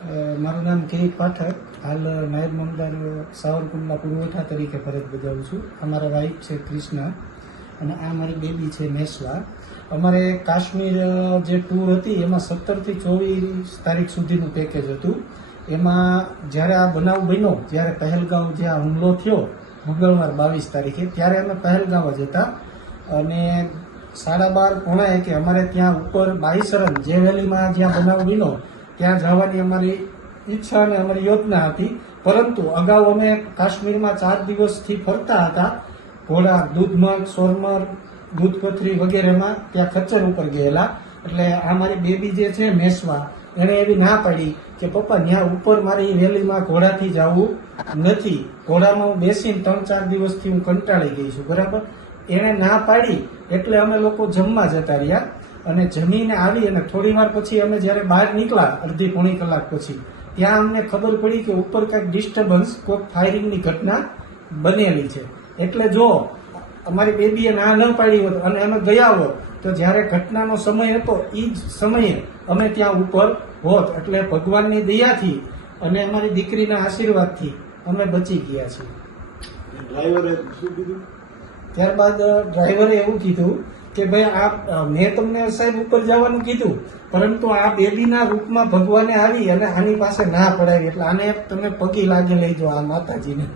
મારું નામ કે પાઠક, હાલ નાયબ મામલતદાર સાવરકુંડલા પુરવઠા તરીકે ફરજ બજાવું છું. અમારા વાઇફ છે કૃષ્ણા અને આ મારી બેબી છે મેસવા. અમારે કાશ્મીર જે ટૂર હતી એમાં 17 થી 24 તારીખ સુધીનું પેકેજ હતું. એમાં જ્યારે આ બનાવ બન્યો, જ્યારે પહેલગામ જ્યાં હુમલો થયો મંગળવાર 22 તારીખે, ત્યારે અમે પહેલગામ જ હતા અને 12:30 પોણા એકે અમારે ત્યાં ઉપર બાઈસરન જે વેલીમાં જ્યાં બનાવ બન્યો ત્યાં જવાની અમારી ઈચ્છા અને અમારી યોજના હતી. પરંતુ અગાઉ અમે કાશ્મીરમાં 4 દિવસથી ફરતા હતા. ઘોડા દૂધમગ, સોરમર, દૂધપથરી વગેરેમાં ત્યાં ખચ્ચર ઉપર ગયેલા. એટલે આ મારી બેબી જે છે મેસવા, એણે એવી ના પાડી કે પપ્પા ત્યાં ઉપર મારી વેલીમાં ઘોડાથી જવું નથી. ઘોડામાં હું બેસીને 3-4 દિવસથી હું કંટાળી ગઈ છું, બરાબર. એણે ના પાડી એટલે અમે લોકો જમવા જતા રહ્યા અને જમીને આવી અને થોડી વાર પછી અમે જ્યારે બહાર નીકળ્યા, અડધી પોણી કલાક પછી, ત્યાં અમને ખબર પડી કે ઉપર કંઈક ડિસ્ટર્બન્સ, કોઈક ફાયરિંગની ઘટના બનેલી છે. એટલે જો અમારી બેબીએ ના ન પાડી હોત અને અમે ગયા હોત તો જ્યારે ઘટનાનો સમય હતો એ જ સમયે અમે ત્યાં ઉપર હોત. એટલે ભગવાનની દયાથી અને અમારી દીકરીના આશીર્વાદથી અમે બચી ગયા છીએ. ડ્રાઈવરે શું કીધું? ત્યારબાદ ડ્રાઈવરે એવું કીધું કે ભાઈ મેં તમને સાહેબ ઉપર જવાનું કીધું, પરંતુ આ બેબીના રૂપમાં ભગવાને આવી અને આની પાસે ના પડાવી, એટલે આને તમે પગે લાગે લઈ જાઓ આ માતાજીને.